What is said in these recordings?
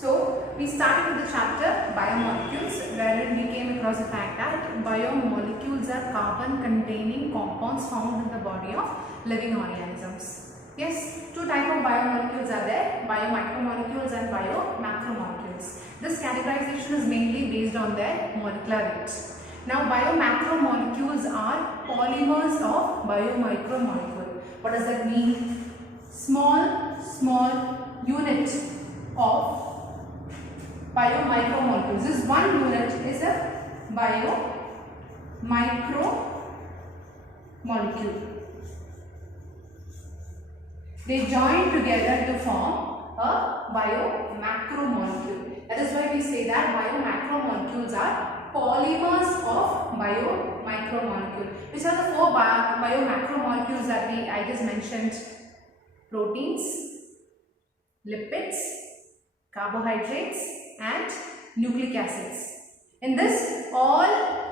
So we started with the chapter biomolecules, wherein we came across the fact that biomolecules are carbon containing compounds found in the body of living organisms. Yes, two types of biomolecules are there, biomicromolecules and biomacromolecules. This categorization is mainly based on their molecular weight. Now biomacromolecules are polymers of biomicromolecule. What does that mean? Small unit of biomicromolecules. This one unit is a biomicromolecule. They join together to form a biomacromolecule. That is why we say that biomacromolecules are polymers of biomicromolecule. Which are the four biomacromolecules that I just mentioned? Proteins, lipids, carbohydrates and nucleic acids. In this, all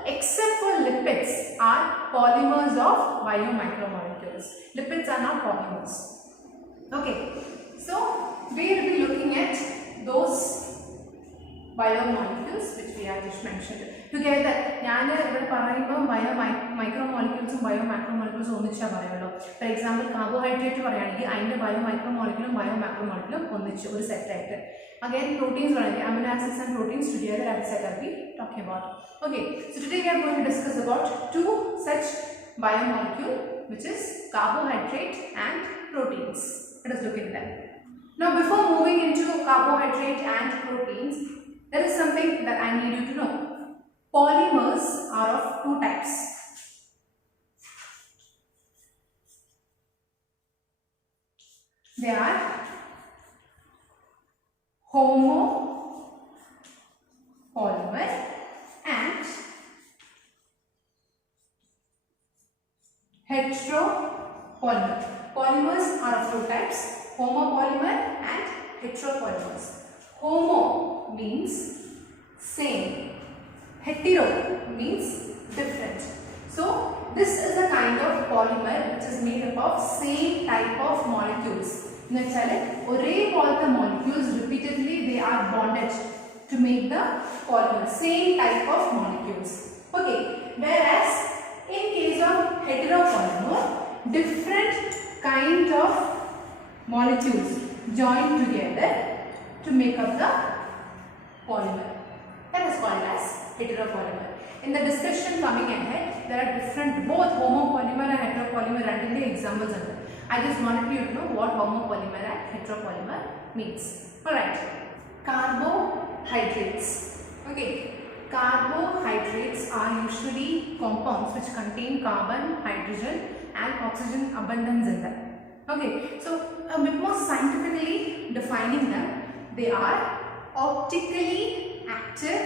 except for lipids are polymers of biomicromolecules. Lipids are not polymers. Okay, so we will be looking at those biomolecules which we have just mentioned together. Biomicromolecules and biomacromolecules ഒന്നിച്ചാ പറയുള്ളൂ. For example, carbohydrate പറയുകയാണെങ്കിൽ അതിന്റെ biomicromolecule biomacromolecule ഒന്നിച്ച് ഒരു set ആയിട്ട്. Again, proteins പറയുകയാണെങ്കിൽ amino acids and proteins together as a set I'll be talking about. Okay, so today we are going to discuss about two such biomolecule, which is carbohydrate and proteins. Let us look at them. Now, before moving into carbohydrate and proteins, there is something that I need you to know. Polymers are of two types. They are homopolymer and heteropolymer. Polymers are of two types, homopolymer and heteropolymers. Homo means same, hetero means different. So this is a kind of polymer which is made up of same type of molecules. Ore polymer molecules repeatedly they are bonded to make the polymer, same type of molecules. Okay, whereas in case of heteropolymer, different kind of molecules join together to make up the polymer. That is called as heteropolymer. In the discussion coming ahead, there are different both homopolymer and heteropolymer and examples. I just wanted you to know what homopolymer and heteropolymer means. Alright, carbohydrates. Okay, carbohydrates are usually compounds which contain carbon, hydrogen and oxygen abundance in them. Okay, so a bit more scientifically defining them, they are optically active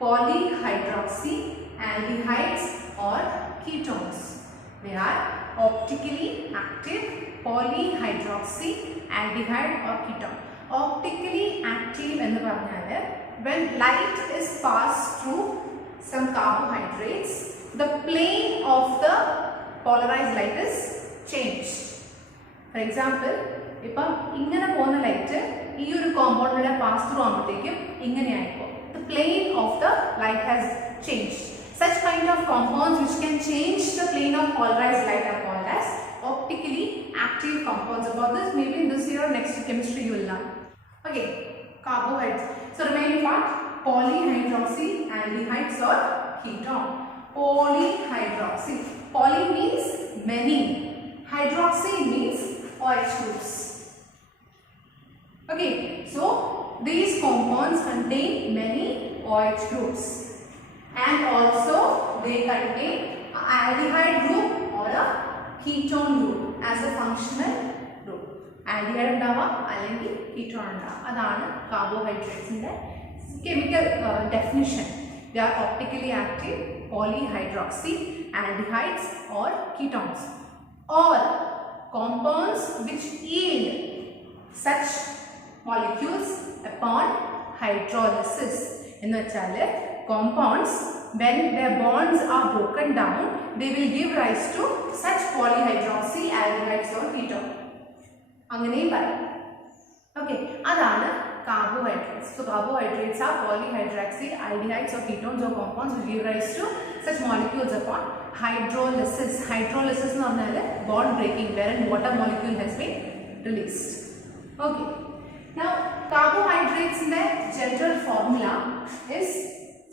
polyhydroxy aldehydes or ketones. They are optically active polyhydroxy aldehyde or ketone. Optically active ennu parnal when light is passed through some carbohydrates, the plane of the polarized light is changed. For example, ipo ingane pona light ee oru compound ila pass through aaguttekkum ingane aayippo, the plane of the light has changed. Such kind of compounds which can change the plane of polarized light are called as optically active compounds. About this maybe in this year or next chemistry you will learn. Okay, carbohydrates. So remaining part, polyhydroxy aldehydes or ketone. Polyhydroxy. Poly means many. Hydroxy means OH groups. Okay, so these compounds contain many OH groups. And also they contain aldehyde group or a ketone group as a functional group. Aldehyde undava allengi ketone undava. Adana carbohydrates in the chemical definition. They are optically active polyhydroxy aldehydes or ketones. All compounds which yield such molecules upon hydrolysis. In the compounds, when their bonds are broken down, they will give rise to such polyhydroxy aldehydes or ketone. Okay, that's carbohydrates. So carbohydrates are polyhydroxy aldehydes or ketones or compounds which give rise to such molecules upon hydrolysis. Hydrolysis is bond breaking wherein water molecule has been released. Okay. Now carbohydrates in their general formula is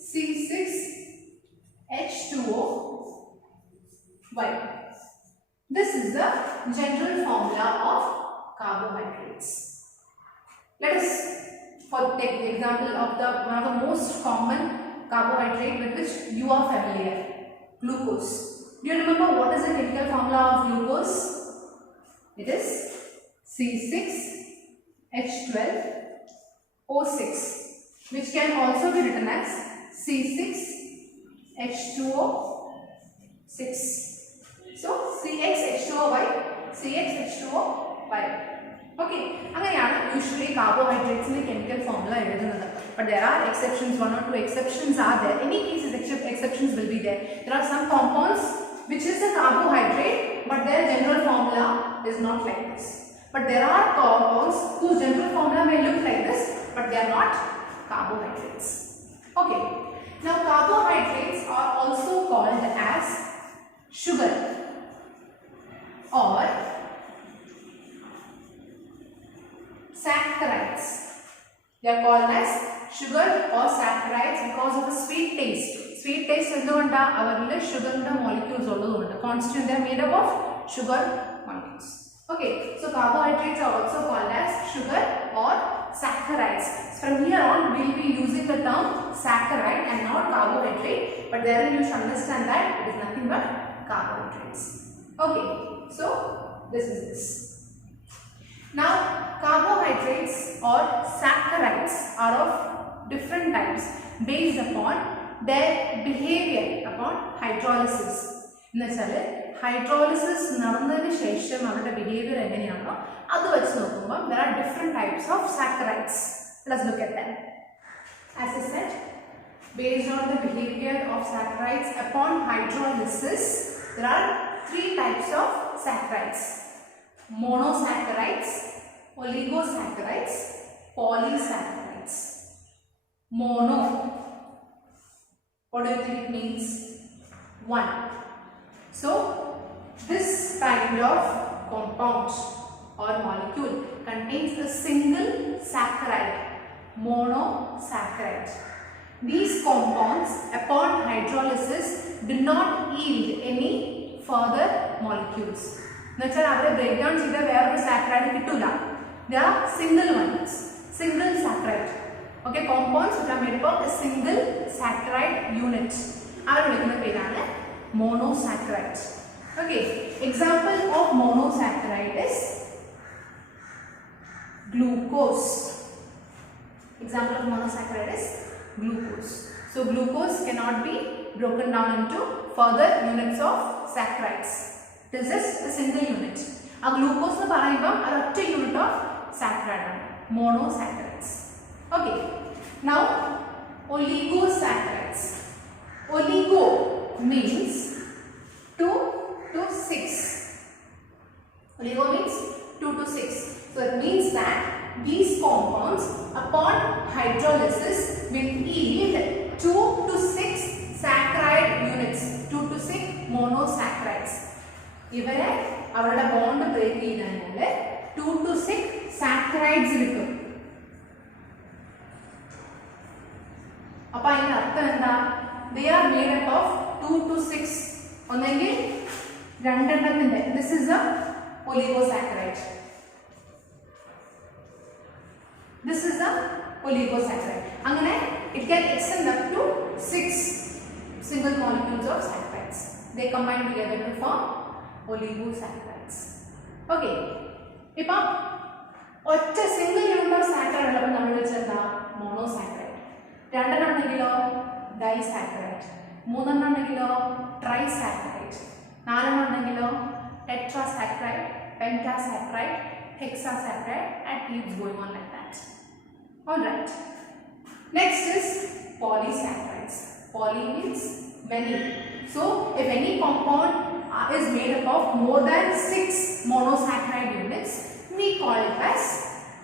C6H2O. This is the general formula of carbohydrates. Let us take the example of one of the most common carbohydrate with which you are familiar, glucose. Do you remember what is the chemical formula of glucose? It is C6H12O6, which can also be written as C6H2O6. So CxH2O CxH2O. Okay, അങ്ങനെയാണ് usually carbohydrates in the chemical formula എഴുതുന്നത്. But there are exceptions, one or two exceptions are there. Any cases exceptions will be there. There are some compounds which is a carbohydrate but their general formula is not like this. But there are compounds whose general formula may look like this but they are not carbohydrates. Okay, now carbohydrates are also called as sugar or saccharides. They are called as sugar or saccharides because of a sweet taste. Sweet taste is the sugar molecules constituent. They are made up of sugar molecules. Okay, so carbohydrates are also called as sugar or saccharides. So from here on we will be using the term saccharide and not carbohydrate, but therein you should understand that it is nothing but carbohydrates. Okay, so this is this. Now carbohydrates or saccharides are of different types based upon their behavior upon hydrolysis. Hydrolysis നടന്നതിന് ശേഷം അവരുടെ behavior എങ്ങനെയാണോ അത് വെച്ച് നോക്കുമ്പോൾ there are different types of saccharides. Let's look at them. As I said, based on the behavior of saccharides upon hydrolysis, there are three types of saccharides: monosaccharides, oligosaccharides, polysaccharides. Mono, what do you think it means? One. So this kind of compound or molecule contains a single saccharide, monosaccharide. These compounds upon hydrolysis do not yield any further molecules. Break down saccharide. They are single ones, single saccharide. Okay, compounds which are made up of a single saccharide unit. Monosaccharide. Okay, example of monosaccharide is glucose. Example of monosaccharide is glucose. So glucose cannot be broken down into further units of saccharides. It is just a single unit. A glucose is a unit of saccharide, monosaccharides. Okay, now oligosaccharides. Oligo means 2 to 6. Oligo means 2 to 6. So it means that these compounds upon hydrolysis will yield 2 to 6 saccharide units, 2 to 6 monosaccharides. ഇവരെ അവരുടെ bond break ചെയ്താൽ 2 to 6 saccharides കിട്ടും. അപ്പോൾ അതിന്റെ അർത്ഥം എന്താ? They are made up of 2 to 6. ഒന്നെങ്കിൽ രണ്ടെണ്ണത്തിന്റെ, this is a oligosaccharide. This is a oligosaccharide. അങ്ങനെ it can extend up to 6 single molecules of saccharides. They combine together to form oligosaccharides. Okay. ഇപ്പം ഒറ്റ single unit of saccharide ഉള്ളപ്പോൾ നമ്മൾ വെച്ചെന്താ monosaccharide. രണ്ടെണ്ണം ഉണ്ടെങ്കിലോ disaccharide, മൂന്നെണ്ണം ഉണ്ടെങ്കിലോ ട്രൈസാക്കറൈഡ്, നാലെണ്ണം ഉണ്ടെങ്കിലോ ടെട്രാസാക്കറൈഡ്, പെൻറ്റാസാക്കറൈഡ്, hexasaccharide, and keeps going on like that. Alright. Next is polysaccharides. Poly means many. So if any compound is made up of more than 6 monosaccharide units, we call it as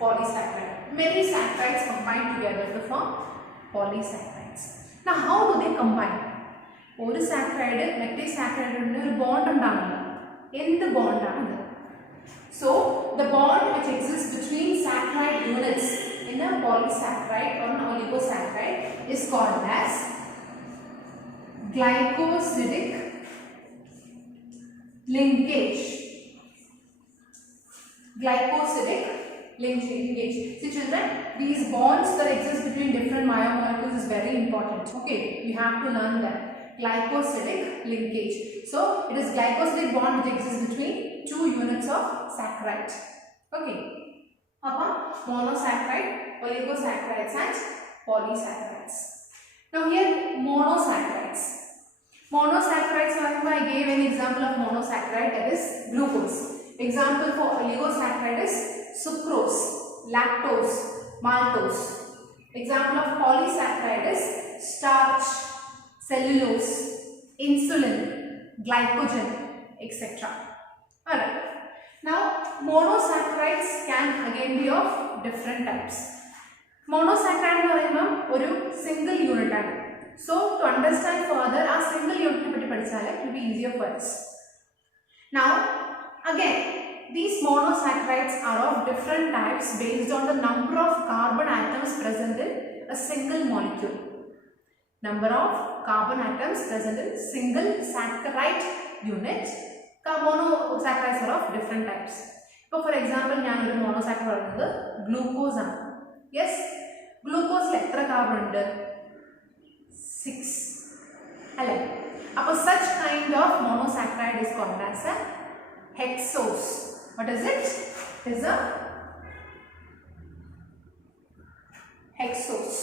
polysaccharide. many saccharides combine together to form polysaccharides. Now how do they combine? ഒരു saccharide മറ്റേ സാക്കറൈഡിന് ഒരു bond ഉണ്ടാവില്ല. എന്ത് ബോണ്ടാണ്? So the bond which exists between saccharide units in a polysaccharide or an oligosaccharide is called as glycosidic linkage. Glycosidic linkage. See children, these bonds that exist between different biomolecules is very important. Okay, you have to learn that. Glycosidic linkage. So it is glycosidic bond which exists between two units of saccharide. Okay. Appa monosaccharide, oligosaccharides and polysaccharides. Now here monosaccharides. Monosaccharides, I gave an example of monosaccharide, that is glucose. Example for oligosaccharide is sucrose, lactose, maltose. Example of polysaccharide is starch, cellulose, insulin, glycogen, etc. Alright. Now monosaccharides can again be of different types. Monosaccharide എന്ന് പറയുമ്പോൾ ഒരു single unit ആണ്. So to understand further, ആ single യൂണിറ്റിനെ പറ്റി പഠിച്ചാൽ it will be easier for us. Now again, these monosaccharides are of different types based on the number of carbon atoms present in a single molecule. Number of carbon atoms present in single saccharide unit. Monosaccharides are of different types. So for example, I have a monosaccharide glucose. Yes, glucose electron carbon 6. Now such kind of monosaccharide is called as a hexose. What is it? It is a hexose.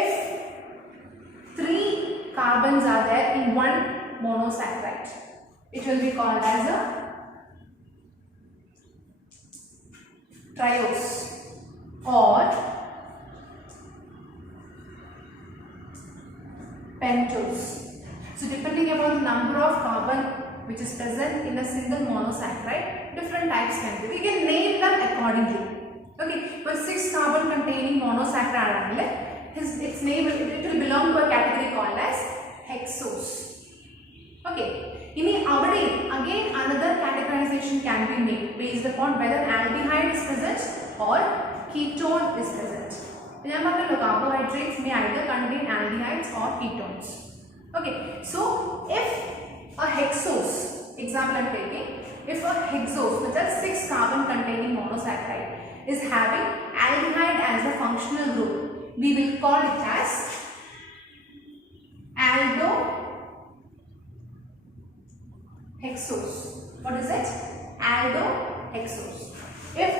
If 3 carbons are there in one monosaccharide, it will be called as a triose or pentose. So depending upon the number of carbon which is present in a single monosaccharide, different types can be. We can name them accordingly. Okay, for 6 carbon containing monosaccharide, its name it will belong to a category called as hexose. Okay, again another categorization can be made based upon whether aldehyde is present or ketone is present. Remember, carbohydrates may either contain aldehydes or ketones. Okay, so if a hexose, example I am taking, if a hexose, which is 6 carbon containing monosaccharide, is having aldehyde as a functional group, we will call it as aldohexose. What is it? Aldohexose. If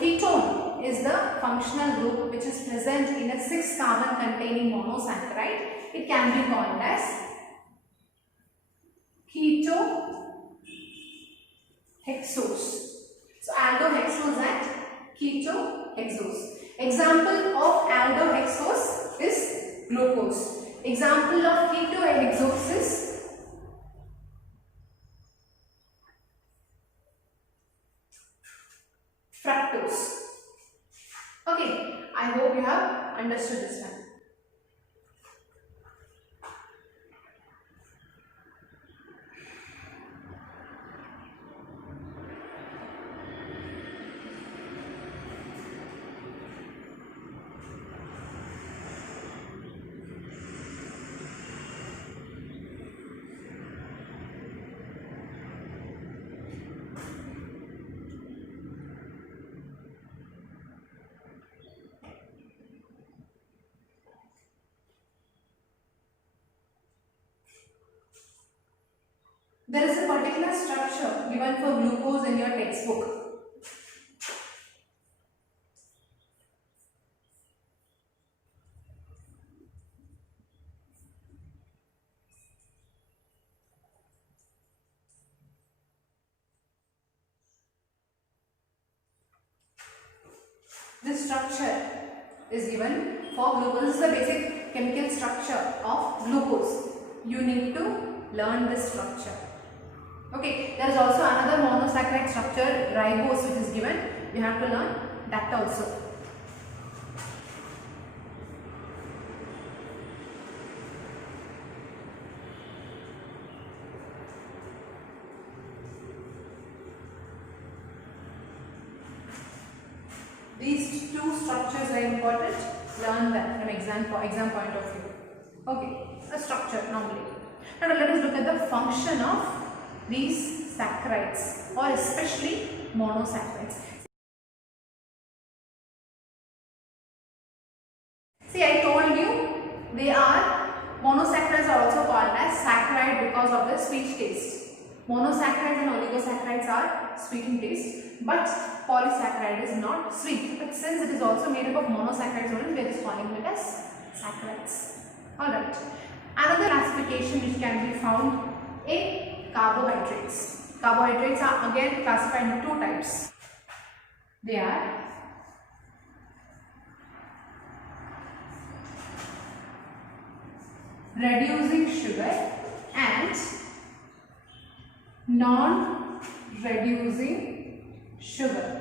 ketone is the functional group which is present in a 6 carbon containing monosaccharide, it can be called as ketohexose. So aldohexose and ketohexose. Example of aldohexose is glucose. Example of ketohexose is fructose. Okay, I hope you have understood this one. There is a particular structure given for glucose in your textbook. This structure is given for glucose. This is the basic chemical structure of glucose. You need to learn this structure. Okay, there is also another monosaccharide structure, ribose, which is given. You have to learn that also. These two structures are important. Learn them from exam point of view. Okay, a structure normally. Now let us look at the function of these saccharides, or especially monosaccharides. See, I told you they are monosaccharides are also called as saccharide because of the sweet taste. Monosaccharides and oligosaccharides are sweet in taste, but polysaccharide is not sweet. But since it is also made up of monosaccharides only, we are just calling it as saccharides. Alright. Another classification which can be found in carbohydrates. Carbohydrates are again classified into two types. They are reducing sugar and non-reducing sugar.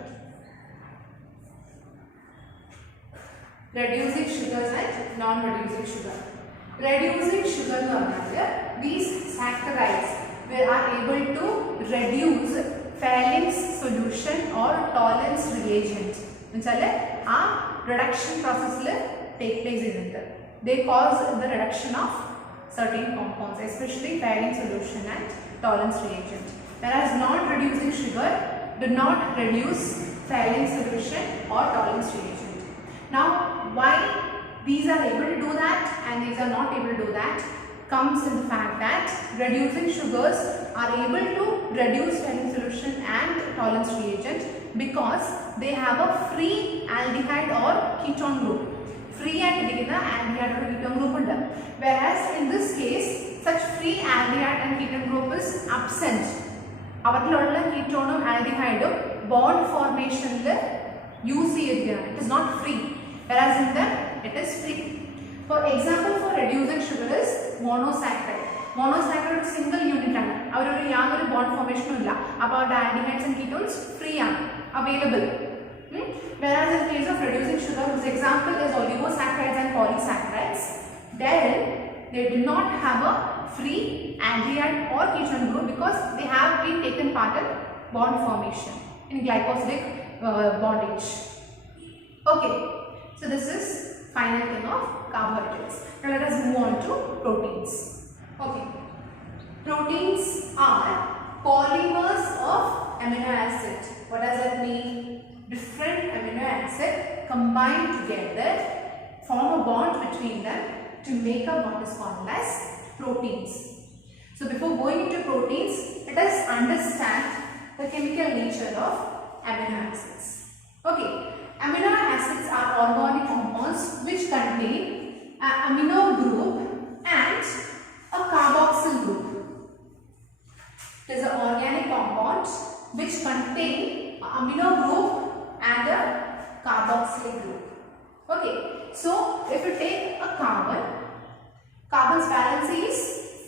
Reducing sugars and non-reducing sugar. Reducing sugar normally, these saccharides we are able to reduce Fehling solution or Tollens reagent. Our reduction process take place in it. They cause the reduction of certain compounds, especially Fehling solution and Tollens reagent. Whereas non-reducing sugar do not reduce Fehling solution or Tollens reagent. Now, why these are able to do that and these are not able to do that comes in the fact that reducing sugars are able to reduce Fehling solution and Tollens reagent because they have a free aldehyde or ketone group. Free aldehyde or ketone group. Whereas in this case, such free aldehyde and ketone group is absent. Avathilulla ketone aldehyde bond formation use it is not free. Whereas in them it is free. For example, for reducing sugar is monosaccharide. Monosaccharide is single unit and our bond formation about the aldehydes and ketones free available. Whereas in case of reducing sugar, whose example is oligosaccharides and polysaccharides, then they do not have a free aldehyde or ketone group because they have been taken part in bond formation in glycosidic bondage. Okay. So this is final thing of carbohydrates. Now let us move on to proteins. Okay. Proteins are polymers of amino acid. What does that mean? Different amino acid combined together form a bond between them to make a what is called as proteins. So before going into proteins, let us understand the chemical nature of amino acids. Okay. Amino acids are organic compounds which contain an amino group and a carboxyl group. It is an organic compound which contain an amino group and a carboxyl group. Okay, so if you take a carbon, carbon's valency is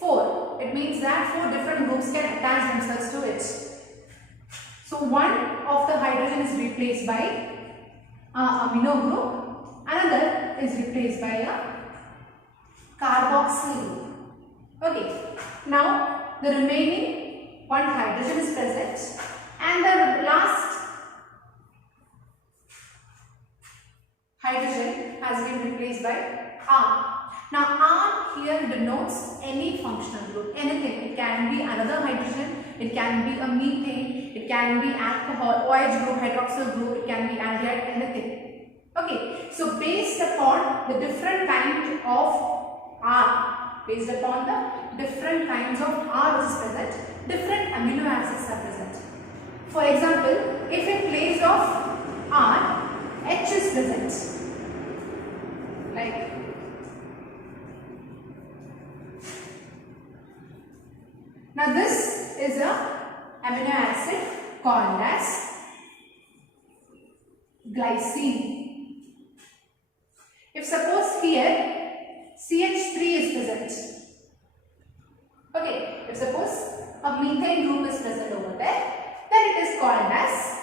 4. It means that 4 different groups can attach themselves to it. So one of the hydrogen is replaced by amino group, another is replaced by a carboxyl group. Okay, now the remaining one hydrogen is present and the last hydrogen has been replaced by R. Now R here denotes any functional group, anything. It can be another hydrogen, it can be a methane, it can be alcohol, OH group, hydroxyl group, it can be aldehyde, anything. Okay, so based upon the different kind of R, based upon the different kinds of R which is present, different amino acids are present. For example, if in place of R, H is present, like now this is a amino acid called as glycine. If suppose here CH3 is present, okay, if suppose a methane group is present over there, then it is called as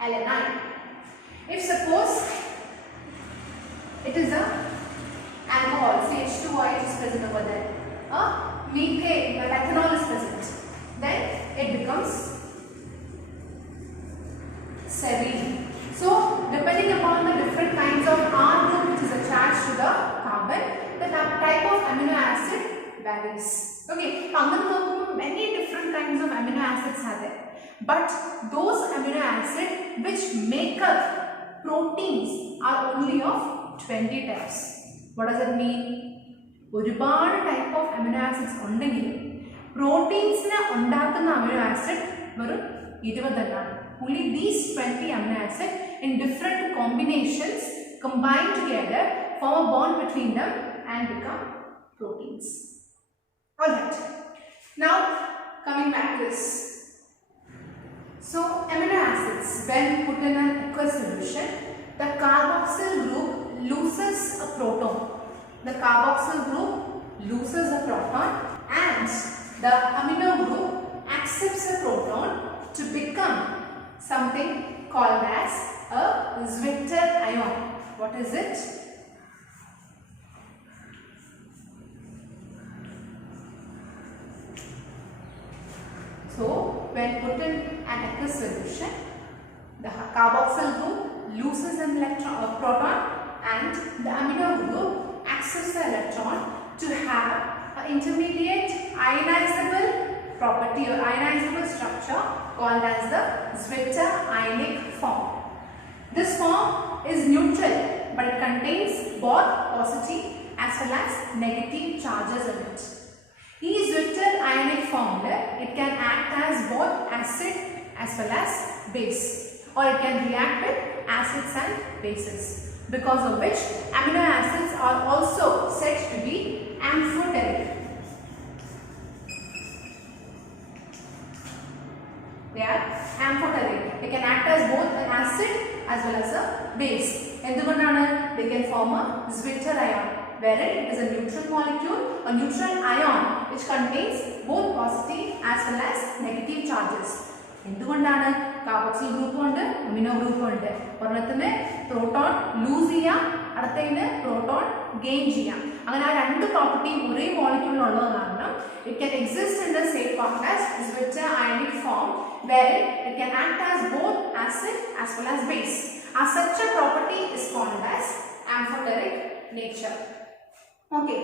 alanine. If suppose it is a alcohol, CH2OH is present over there, methane, methanol is present, then it becomes serine. So depending upon the different kinds of R group which is attached to the carbon, the type of amino acid varies. Okay, many different kinds of amino acids are there, but those amino acids which make up proteins are only of 20 types. What does it mean? ഒരുപാട് type of amino acids ഉണ്ടെങ്കിലും പ്രോട്ടീൻസിനെ ഉണ്ടാക്കുന്ന amino acid വെറും 20 എണ്ണമാണ്. Only these 20 amino acids in different combinations combine together, form a bond between them and become proteins. Alright, now coming back to this. So amino acids, when put in an aqueous solution, the carboxyl group loses a proton. The carboxyl group loses a proton and the amino group accepts a proton to become something called as a Zwitter ion. What is it? So when put in an aqueous solution, the carboxyl group loses an proton and the amino group accepts the electron to have an intermediate ionizable property or ionizable structure called as the Zwitter ionic form. This form is neutral, but it contains both positive as well as negative charges in it. In Zwitter ionic form, it can act as both acid as well as base, or it can react with acids and bases, because of which amino acids are also said to be amphoteric. They are amphoteric. They can act as both an acid as well as a base. They can form a Zwitter ion, wherein it is a neutral molecule, a neutral ion which contains both positive as well as negative charges. Carboxyl group and amino group ഉണ്ട്. ഒരെണ്ണത്തിന് proton loose ചെയ്യാം, അടുത്തതിന് proton gain ചെയ്യാം. അങ്ങനെ ആ രണ്ട് പ്രോപ്പർട്ടിയും ഒരേ മോളിക്യൂളിൽ ഉള്ളത് കാരണം it can exist in the same form as Zwitter ionic form, wherein it can act as both acid as well as base. Such a property is called as amphoteric nature. Okay,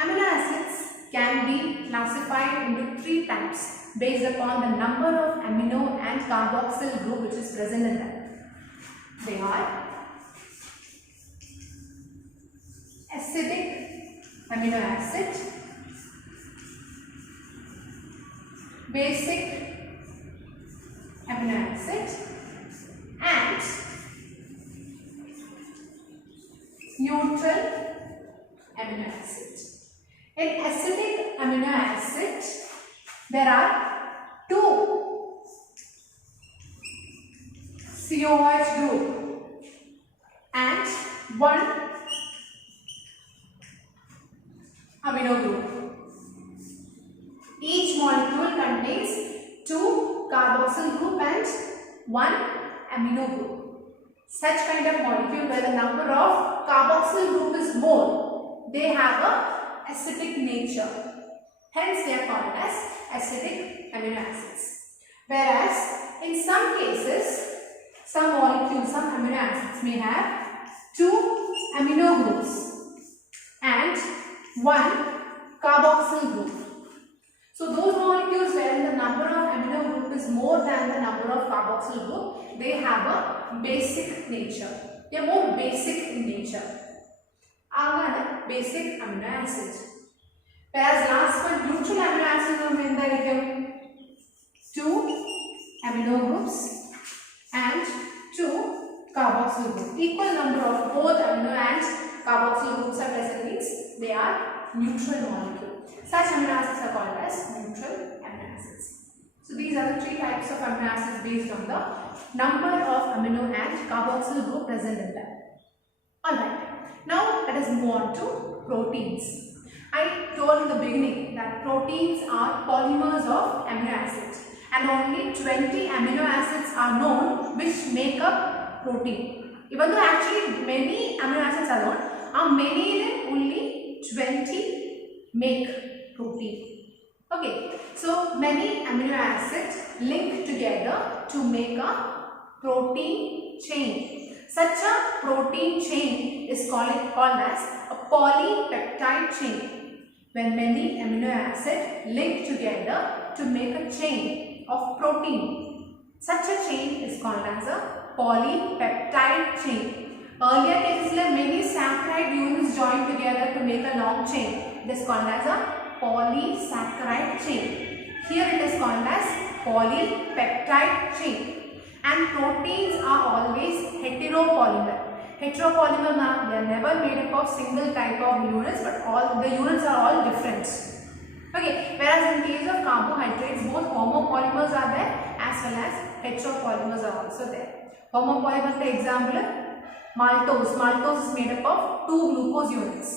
amino acids can be classified into 3 types based upon the number of amino and carboxyl group which is present in them. They are acidic amino acid, basic amino acid and neutral amino acid. In acidic amino acid, there are 2 COH group and 1 amino group. Each molecule contains 2 carboxyl group and 1 amino group. Such kind of molecule where the number of carboxyl group is more, they have a acidic nature. Hence they are called as acidic amino acids. Whereas in some cases, some molecules, some amino acids may have 2 amino groups and 1 carboxyl group. So those molecules where the number of amino group is more than the number of carboxyl group, they have a basic nature. They are more basic in nature. Basic amino acids. Whereas last one, neutral amino acids are 2 amino groups and 2 carboxyl groups. Equal number of both amino and carboxyl groups are present, means they are neutral molecule. Such amino acids are called as neutral amino acids. So these are the 3 types of amino acids based on the number of amino and carboxyl group present in them. Alright, now let us move on to proteins. I told in the beginning that proteins are polymers of amino acids, and only 20 amino acids are known which make up protein. Even though actually many amino acids alone are many only 20 make protein. Okay, so many amino acids link together to make a protein chain. Such a protein chain is called as a polypeptide chain. When many amino acids link together to make a chain of protein, such a chain is called as a polypeptide chain. Earlier cases, many saccharide units joined together to make a long chain. It is called as a polysaccharide chain. Here it is called as polypeptide chain. And proteins are always heteropolymer. Heteropolymer means they are never made up of single type of units, but all the units are all different. Okay, whereas in case of carbohydrates, both homopolymers are there as well as heteropolymers are also there. Homopolymer for example, maltose. Maltose is made up of 2 glucose units.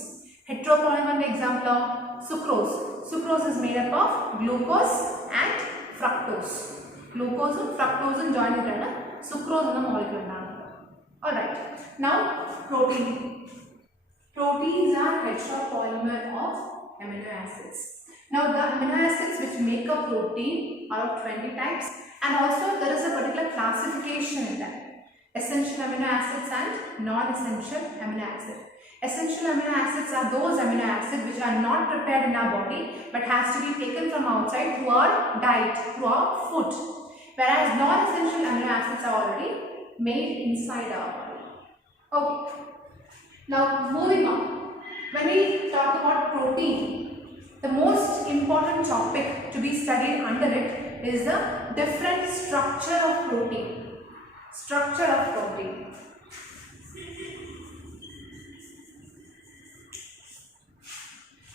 Heteropolymer for example, sucrose. Sucrose is made up of glucose and fructose. Glucose and fructose join together, sucrose and molecule. Alright, now protein. Proteins are heteropolymer of amino acids. Now the amino acids which make up protein are of 20 types, and also there is a particular classification in that. Essential amino acids and non-essential amino acids. Essential amino acids are those amino acids which are not prepared in our body but has to be taken from outside through our diet, through our food. Whereas non-essential amino acids are already made inside our body. Okay. Now moving on. When we talk about protein, the most important topic to be studied under it is the different structure of protein. Structure of protein.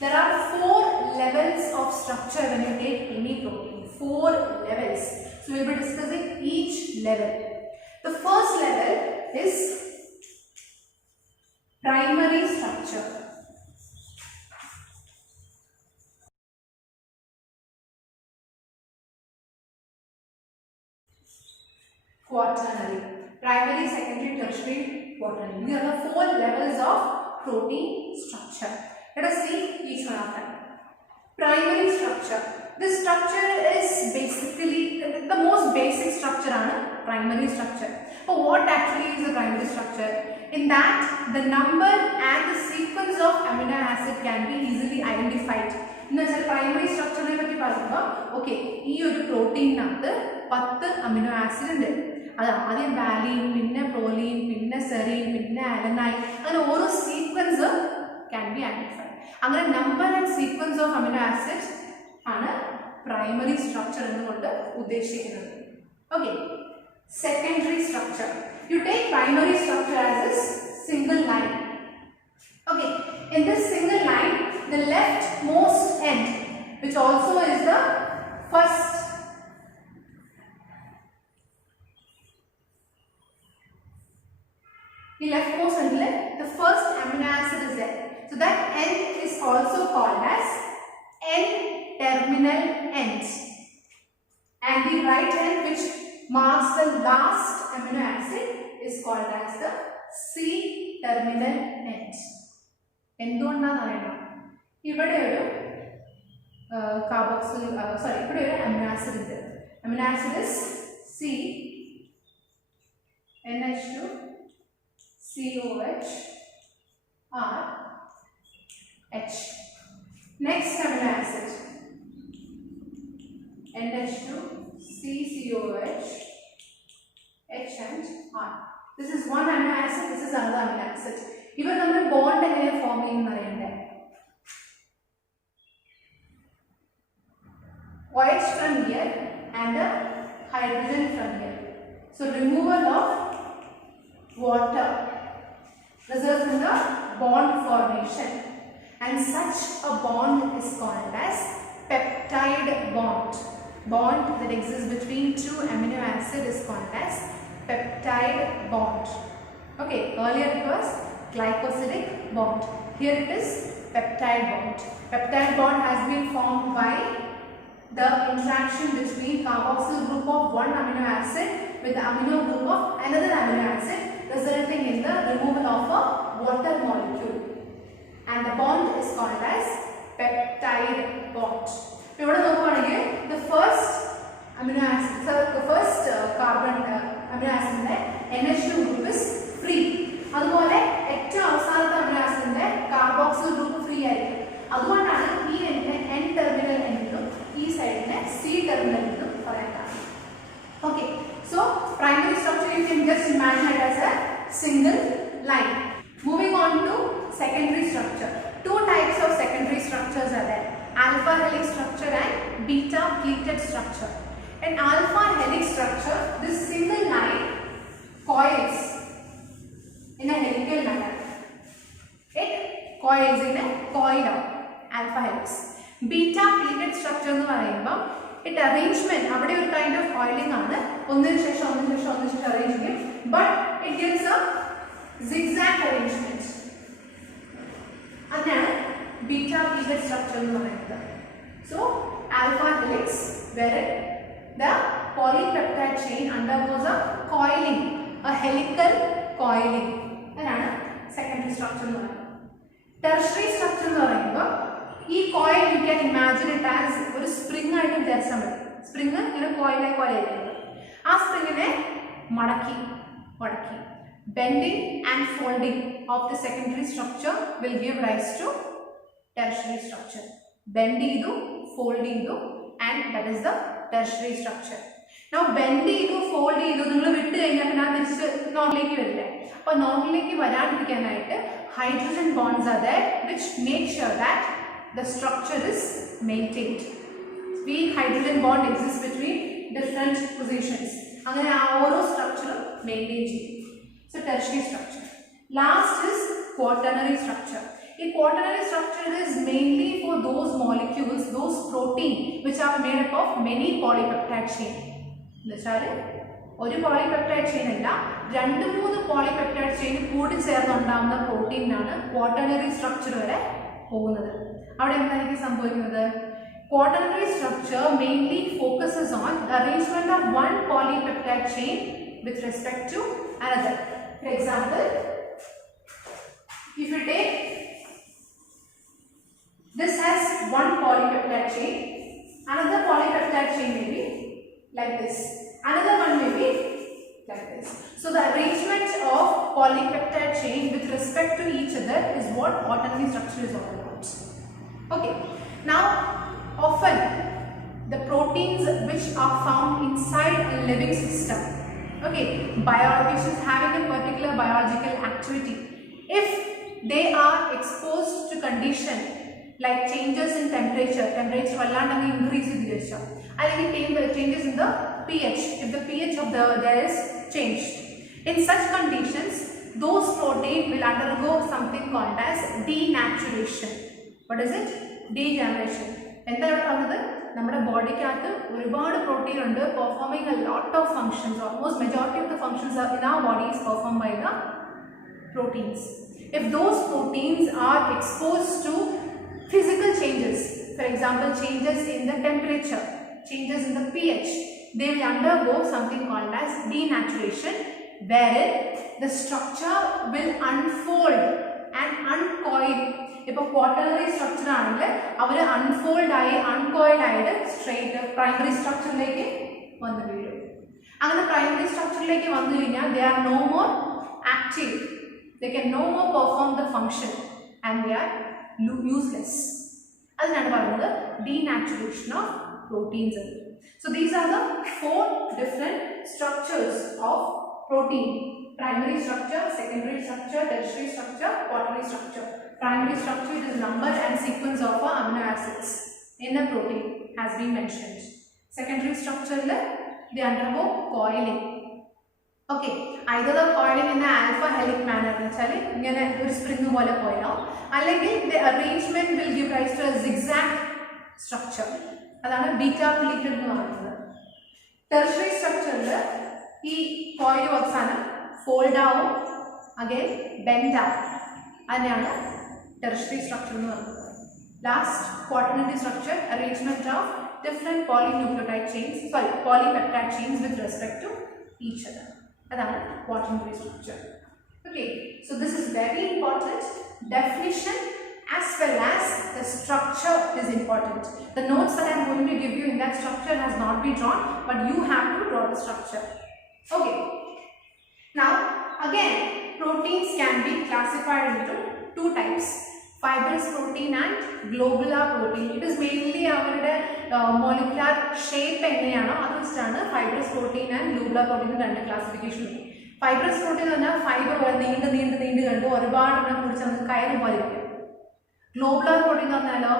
There are 4 levels of structure when you take any protein. 4 levels. So we will be discussing each level. The first level is primary structure. Quaternary. Primary, secondary, tertiary, quaternary. These are the 4 levels of protein structure. Let us see each one of them. Primary structure. This structure is basically the most basic structure on primary structure. But what actually is a primary structure? In that, the number and the sequence of amino acid can be easily identified. In the primary structure, okay, this protein is 10 amino acid. That's valine, proline, serine, alanine, and all sequence can be identified. And number and sequence of amino acids are primary structure. Okay. Secondary structure. You take primary structure as a single line. Okay. In this single line, the leftmost end, which also is the first the first amino acid is there. So that end is also called as N-terminal end. And the right end, which marks the last amino acid, is called as the C-terminal end. Amino acid. Amino acid is C, NH2, COH, R, H. Next amino acid, NH2, CCOH, H and R. This is one amino acid, this is another amino acid. Even the bond is forming OH from here and a hydrogen from here. So removal of water results in the bond formation, and such a bond is called as peptide bond. Bond that exists between 2 amino acids is called as peptide bond. Okay, earlier it was glycosidic bond. Here it is peptide bond. Peptide bond has been formed by the interaction between carboxyl group of one amino acid with the amino group of another amino acid, resulting in the removal of a water molecule. And the bond is called as peptide bond. The first amino acid, the first carbon amino acid NH2 group is free. അതുപോലെ ഏറ്റവും അവസാനത്തെ amino ആസിഡിന്റെ carboxyl group free ആയിരിക്കും. അതുകൊണ്ടാണ് ഈ N terminal എന്നും ഈ സൈഡിനെ C terminal എന്നും പറയാൻ കാരണം. Okay, so primary structure you can just imagine it as A single line. Moving on to secondary structure. Two types of secondary structures are there: alpha helix structure and beta pleated structure. In alpha helix structure, this single line coils in a helical manner. It coils in a coil of alpha helix. Beta pleated structure എന്ന് പറയുമ്പോൾ it arrangement അവിടെ ഒരു kind of coiling ആണ്, ഒന്നിനു ശേഷം arrange ചെയ്യും, but it gives a zigzag arrangement. അതാണ് beta pleated structure എന്ന് പറയുന്നത്. So alpha helix where the polypeptide chain undergoes a coiling, a helical coiling. അതാണ് secondary structure എന്ന് പറയുന്നത്. Tertiary structure എന്ന് പറയുമ്പോൾ ഈ coil you can imagine it as ഒരു spring ആയിട്ട് വിചാരിച്ചാൽ മതി. സ്പ്രിങ് ഇങ്ങനെ കോയിലായിരിക്കുന്നത്. ആ സ്പ്രിങ്ങിനെ മടക്കി bending and folding of the secondary structure will give rise to tertiary structure. Bend ചെയ്തു, fold ചെയ്തു, and that is the tertiary structure. Now bend ചെയ്തു, fold ചെയ്തു നിങ്ങൾ വിട്ട് കഴിഞ്ഞാൽ പിന്നെ തിരിച്ച് നോർമലിലേക്ക് വരില്ലേ? അപ്പോൾ നോർമലിലേക്ക് വരാണ്ടിരിക്കാനായിട്ട് hydrogen bonds are there which make sure that the structure is maintained. Weak hydrogen bond exists between different positions. അങ്ങനെ ആ ഓരോ സ്ട്രക്ചറും മെയിൻറ്റെയിൻ ചെയ്യും. So tertiary structure. Last is quaternary structure. A quaternary structure is mainly for those molecules, those protein which are made up of many polypeptide chain. എന്നുവെച്ചാല് ഒരു polypeptide chain അല്ല, 2-3 polypeptide chain കൂടി ചേർന്നുണ്ടാകുന്ന പ്രോട്ടീനാണ് quaternary structure വരെ പോകുന്നത്. അവിടെ എന്തായിരിക്കും സംഭവിക്കുന്നത്? Quaternary structure mainly focuses on the arrangement of one polypeptide chain with respect to another. For example, if you take this has one polypeptide chain, another polypeptide chain may be like this, another one may be like this. So the arrangement of polypeptide chain with respect to each other is what quaternary structure is all about. Okay, now often the proteins which are found inside a living system, okay, which is having a particular biological activity, if they are exposed to condition like changes in temperature vallandanga increase cheycha, allengi changes in the pH, if the pH of there is changed, in such conditions those protein will undergo something called as denaturation. What is it? Degeneration. എന്താണ് പറഞ്ഞത്? നമ്മുടെ ബോഡിക്കകത്ത് ഒരുപാട് protein ഉണ്ട്, performing a lot of functions. Almost majority of the functions in our body is perform by the proteins. If those proteins are exposed to physical changes, for example changes in the temperature, changes in the pH, they will undergo something called as denaturation, wherein the structure will unfold and uncoil. ഇപ്പോൾ quaternary structure ആണെങ്കിൽ അവർ unfold ആയി അൺകോയിൽഡ് ആയിട്ട് straight primary സ്ട്രക്ചറിലേക്ക് വന്നു വീഴും. അങ്ങനെ primary സ്ട്രക്ചറിലേക്ക് വന്നു കഴിഞ്ഞാൽ they are no more active, they can no more perform the function and they are useless. അതിനാണ് പറയുന്നത് denaturation of proteins. So these are the 4 different structures of protein: primary structure, secondary structure, tertiary structure, quaternary structure. Primary structure is number and sequence of amino acids in a protein has been mentioned. Secondary structure they undergo coiling. Okay, either the coiling in the alpha helix manner വെച്ചാൽ ഇങ്ങനെ ഒരു spring പോലെ കോയിലോ, അല്ലെങ്കിൽ the arrangement will give rise to a zigzag structure. അതാണ് beta pleated എന്ന് പറയുന്നത്. Tertiary structure ഈ coil അവസാനം ഫോൾഡ് ആവും, again bend ആവും. അതിനാണ് tertiary structure എന്ന് പറയുന്നത്. Last, quaternary structure, arrangement of different polypeptide chains with respect to each other. That is quaternary structure. Okay, so this is very important. Definition as well as the structure is important. The notes that I am going to give you in that structure has not been drawn, but you have to draw the structure. Okay. Now again, proteins can be classified into two types: fibrous protein and globular protein. It is mainly our molecular shape എങ്ങനെയാണോ അത് വെച്ചിട്ടാണ് fibrous protein and globular protein രണ്ട് classification. Fibrous protein എന്ന് പറഞ്ഞാൽ fibre പോലെ നീണ്ട് കണ്ട് ഒരുപാട് എണ്ണം കുറിച്ച് നമുക്ക് കയറ് പോലെ ഇരിക്കും. Globular protein എന്ന് പറഞ്ഞാലോ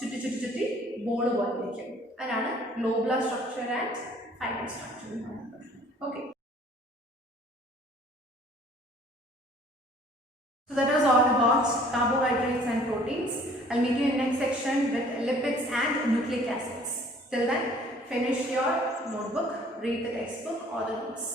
ചുറ്റി ബോൾ പോലെ ഇരിക്കും. അതാണ് globular structure and fibrous structure. Okay. So that was all about carbohydrates and proteins. I'll meet you in next section with lipids and nucleic acids. Till then, finish your notebook, read the textbook or the notes.